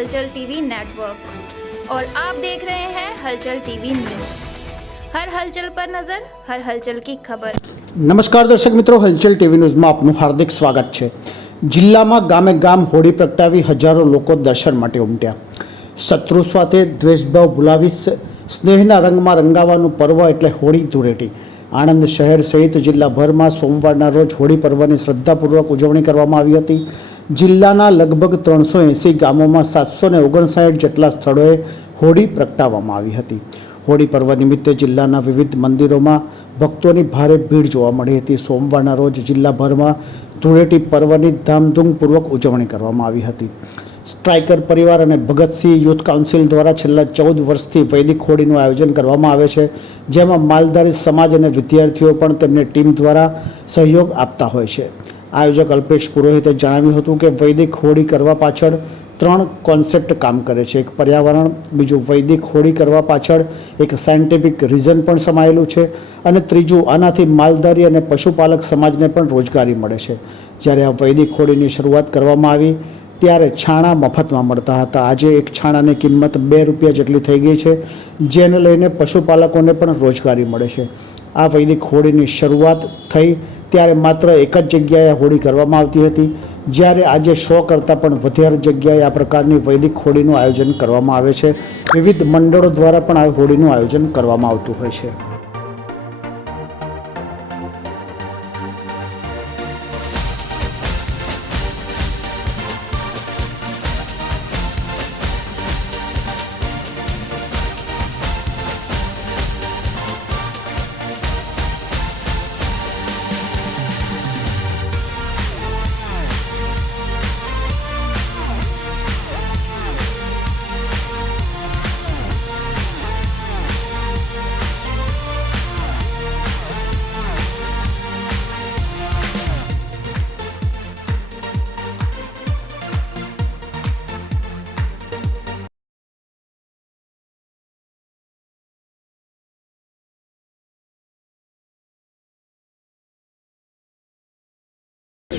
हलचल TV network और आप देख रहे हैं हलचल टीवी न्यूज हर हलचल पर नजर हर हलचल की खबर નમસ્કાર દર્શક મિત્રો હલચલ ટીવી ન્યૂઝમાં આપનું હાર્દિક સ્વાગત છે જિલ્લામાં ગામે ગામ હોળી પ્રગટાવી હજારો લોકો દર્શન માટે ઉમટ્યા શત્રુ સાથે દ્વેષભાવ ભૂલાવી સ- સ્નેહના રંગમાં રંગાવાનું પર્વ એટલે હોળી ધૂળેટી આણંદ શહેર સહિત જિલ્લાભરમાં સોમવારના રોજ હોળી પર્વની શ્રદ્ધાપૂર્વક ઉજવણી કરવામાં આવી હતી જિલ્લાના લગભગ ત્રણસો એંસી ગામોમાં સાતસો ને ઓગણસાઠ જેટલા સ્થળોએ હોળી પ્રગટાવવામાં આવી હતી. હોળી પર્વ નિમિત્તે જિલ્લાના વિવિધ મંદિરોમાં ભક્તોની ભારે ભીડ જોવા મળી હતી. સોમવારના રોજ જિલ્લાભરમાં ધૂળેટી પર્વની ધામધૂમપૂર્વક ઉજવણી કરવામાં આવી હતી. સ્ટ્રાઇકર પરિવાર અને ભગતસિંહ યુથ કાઉન્સિલ દ્વારા છેલ્લા ચૌદ વર્ષથી વૈદિક હોળીનું આયોજન કરવામાં આવે છે, જેમાં માલધારી સમાજ અને વિદ્યાર્થીઓ પણ તેમને ટીમ દ્વારા સહયોગ આપતા હોય છે. આયોજક અલ્પેશ પુરોહિતે જણાવ્યું હતું કે વૈદિક હોળી કરવા પાછળ ત્રણ કોન્સેપ્ટ કામ કરે છે. એક પર્યાવરણ, બીજું વૈદિક હોળી કરવા પાછળ એક સાયન્ટિફિક રીઝન પણ સમાયેલું છે અને ત્રીજું આનાથી માલધારી અને પશુપાલક સમાજને પણ રોજગારી મળે છે. જ્યારે આ વૈદિક હોળીની શરૂઆત કરવામાં આવી, ત્યારે છાણા મફતમાં મળતા હતા. આજે એક છાણાની કિંમત બે રૂપિયા જેટલી થઈ ગઈ છે, જેને લઈને પશુપાલકોને પણ રોજગારી મળે છે. આ વૈદિક હોળીની શરૂઆત થઈ ત્યારે માત્ર એક જ જગ્યાએ હોળી કરવામાં આવતી હતી. જ્યારે આજે સો કરતાં પણ વધારે જગ્યાએ આ પ્રકારની વૈદિક હોળીનું આયોજન કરવામાં આવે છે. વિવિધ મંડળો દ્વારા પણ આ હોળીનું આયોજન કરવામાં આવતું હોય છે.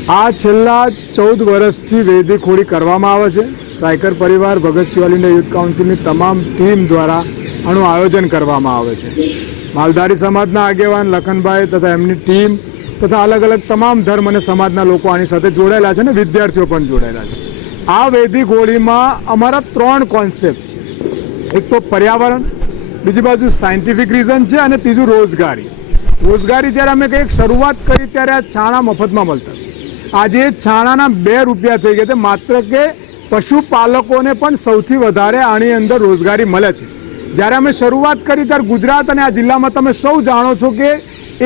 આ છેલ્લા ચૌદ વર્ષથી હોળી કરવામાં આવે છે. સ્ટ્રાઇકર પરિવાર, ભગત ઓલ યુથ કાઉન્સિલની તમામ ટીમ દ્વારા આનું આયોજન કરવામાં આવે છે. માલધારી સમાજના આગેવાન લખનભાઈ તથા એમની ટીમ તથા અલગ અલગ તમામ ધર્મ અને સમાજના લોકો આની સાથે જોડાયેલા છે અને વિદ્યાર્થીઓ પણ જોડાયેલા છે. આ વૈદિક હોળીમાં અમારા ત્રણ કોન્સેપ્ટ છે. એક તો પર્યાવરણ, બીજી બાજુ સાયન્ટિફિક રીઝન છે અને ત્રીજું રોજગારી. રોજગારી જ્યારે અમે કંઈક શરૂઆત કરી ત્યારે આ છાણા મફતમાં મળતા. આજે છાણાના બે રૂપિયા થઈ ગયા છે. માત્ર કે પશુપાલકોને પણ સૌથી વધારે આની અંદર રોજગારી મળે છે. જ્યારે અમે શરૂઆત કરી ત્યારે ગુજરાત અને આ જિલ્લામાં તમે સૌ જાણો છો કે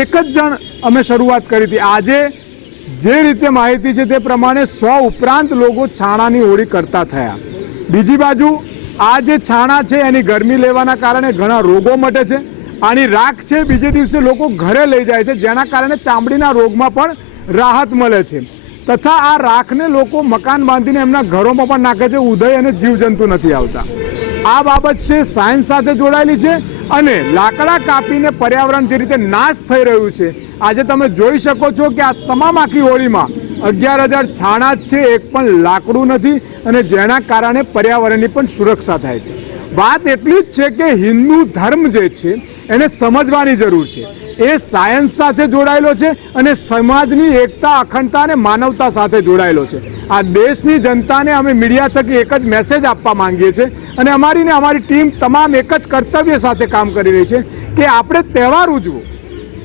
એક જ જણ અમે શરૂઆત કરી હતી. આજે જે રીતે માહિતી છે તે પ્રમાણે સો ઉપરાંત લોકો છાણાની હોળી કરતા થયા. બીજી બાજુ, આ જે છાણા છે એની ગરમી લેવાના કારણે ઘણા રોગો મટે છે. આની રાખ છે બીજે દિવસે લોકો ઘરે લઈ જાય છે, જેના કારણે ચામડીના રોગમાં પણ રાહત મળે છે. તથા આ રાખને લોકો મકાન બાંધીને એમના ઘરોમાં પણ નાખે છે, ઉદય અને જીવજંતુ નથી આવતા. આ બાબત છે, સાયન્સ સાથે જોડાયેલી છે અને લાકડા કાપીને પર્યાવરણ જે રીતે નાશ થઈ રહ્યું છે, આજે તમે જોઈ શકો છો કે આ તમામ આખી હોળીમાં અગિયાર હજાર છાણા જ છે, એક પણ લાકડું નથી અને જેના કારણે પર્યાવરણની પણ સુરક્ષા થાય છે. વાત એટલી જ છે કે હિન્દુ ધર્મ જે છે, એને સમજવાની જરૂર છે. એ સાયન્સ સાથે જોડાયેલો છે અને સમાજની એકતા, અખંડતા અને માનવતા સાથે જોડાયેલો છે. આ દેશની જનતાને અમે મીડિયા થકી એક જ મેસેજ આપવા માંગીએ છીએ અને અમારી ને અમારી ટીમ તમામ એક જ કર્તવ્ય સાથે કામ કરી રહી છે કે આપણે તહેવાર ઉજવો,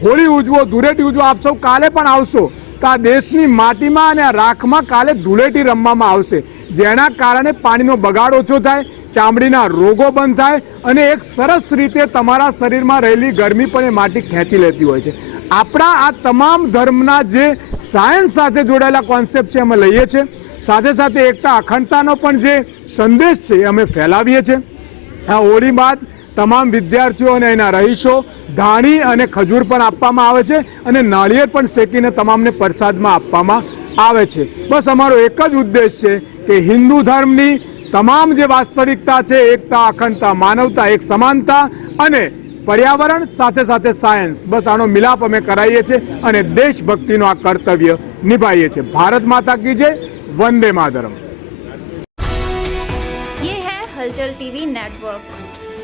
હોળી ઉજવો, ધૂળેટી ઉજવો, આપ સૌ કાલે પણ આવશો. તો આ દેશની માટીમાં અને આ રાખમાં કાલે ધૂળેટી રમવામાં આવશે. જેના કારણે પાણીનો બગાડ ઓછો થાય, ચામડીના રોગો બંધ થાય અને એક સરસ રીતે તમારા શરીરમાં રહેલી ગરમી પણ એ માટી ખેંચી લેતી હોય છે. આપણા આ તમામ ધર્મના જે સાયન્સ સાથે જોડાયેલા કોન્સેપ્ટ છે, અમે લઈએ છીએ. સાથે સાથે એકતા અખંડતાનો પણ જે સંદેશ છે, એ અમે ફેલાવીએ છીએ. આ હોળી બાદ તમામ વિદ્યાર્થીઓ અને એના રહીશો ધાણી અને ખજૂર પણ આપવામાં આવે છે અને નાળિયેર પણ શેકીને તમામને પ્રસાદમાં આપવામાં આવે છે બસ અમારો એક જ ઉદ્દેશ છે કે હિન્દુ ધર્મની તમામ જે વાસ્તવિકતા છે એકતા અખંડતા માનવતા એક સમાનતા અને પર્યાવરણ સાથે સાથે સાયન્સ બસ આનો મિલાપ અમે કરાવીએ છીએ અને દેશભક્તિનું આ કર્તવ્ય નિભાવીએ છીએ ભારત માતા કી જય વંદે માતરમ हलचल टीवी नेटवर्क